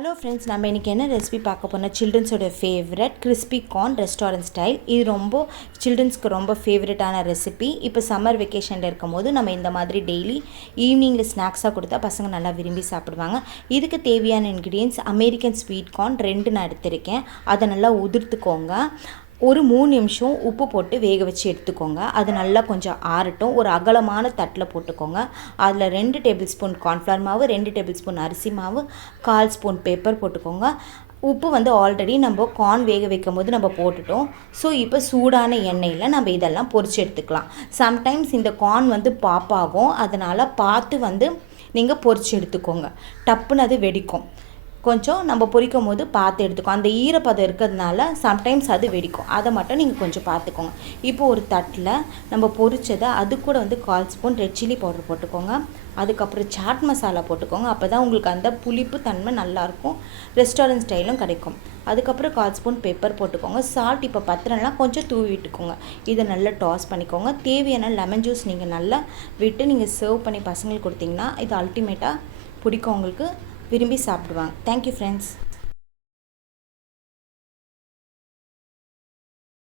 Hello friends, நம்ம இன்றைக்கி என்ன ரெசிபி பார்க்க போனால் சில்ட்ரன்ஸோட favourite crispy corn restaurant style. இது ரொம்ப சில்ட்ரன்ஸ்க்கு ரொம்ப ஃபேவரட்டான ரெசிபி. இப்போ சம்மர் வெக்கேஷனில் இருக்கும் போது நம்ம இந்த மாதிரி டெய்லி ஈவினிங்கில் ஸ்நாக்ஸாக கொடுத்தா பசங்க நல்லா விரும்பி சாப்பிடுவாங்க. இதுக்கு தேவையான இன்க்ரீடியன்ஸ் அமெரிக்கன் ஸ்வீட் கார்ன் 2 நான் எடுத்திருக்கேன். அதை நல்லா உதிர்த்துக்கோங்க. ஒரு 3 நிமிஷம் உப்பு போட்டு வேக வச்சு எடுத்துக்கோங்க. அது நல்லா கொஞ்சம் ஆறட்டும். ஒரு அகலமான தட்டில் போட்டுக்கோங்க. அதில் 2 டேபிள் ஸ்பூன் கார்ன்ஃப்ளவர் மாவு, 2 டேபிள் ஸ்பூன் அரிசி மாவு, 1/4 ஸ்பூன் பெப்பர் போட்டுக்கோங்க. உப்பு ஆல்ரெடி நம்ம கார்ன் வேக வைக்கும் போது நம்ம போட்டுட்டோம். ஸோ இப்போ சூடான எண்ணெயில் நம்ம இதெல்லாம் பொரிச்சு எடுத்துக்கலாம். சம்டைம்ஸ் இந்த கார்ன் பாப் ஆகும். அதனால் பார்த்து நீங்கள் பொரிச்சு எடுத்துக்கோங்க. டப்புன்னு அது வெடிக்கும். கொஞ்சம் நம்ம பொரிக்கும் போது பார்த்து எடுத்துக்கோ. அந்த ஈரப்பதம் இருக்கிறதுனால சம்டைம்ஸ் அது வெடிக்கும். அதை மட்டும் நீங்கள் கொஞ்சம் பார்த்துக்கோங்க. இப்போ ஒரு தட்டில் நம்ம பொரிச்சதை அது கூட 1/4 ஸ்பூன் ரெட் சில்லி பவுடர் போட்டுக்கோங்க. அதுக்கப்புறம் சாட் மசாலா போட்டுக்கோங்க. அப்போ தான் உங்களுக்கு அந்த புளிப்பு தன்மை நல்லாயிருக்கும், ரெஸ்டாரண்ட் ஸ்டைலும் கிடைக்கும். அதுக்கப்புறம் 1/4 ஸ்பூன் பெப்பர் போட்டுக்கோங்க. சால்ட் இப்போ பத்திரம்லாம் கொஞ்சம் தூவி விட்டுக்கோங்க. இதை நல்லா டாஸ் பண்ணிக்கோங்க. தேவையான லெமன் ஜூஸ் நீங்கள் நல்லா விட்டு நீங்கள் சர்வ் பண்ணி பசங்களுக்கு கொடுத்தீங்கன்னா இது அல்டிமேட்டாக பிடிக்கும், உங்களுக்கு விரும்பி சாப்பிடுவாங்க. Thank you friends.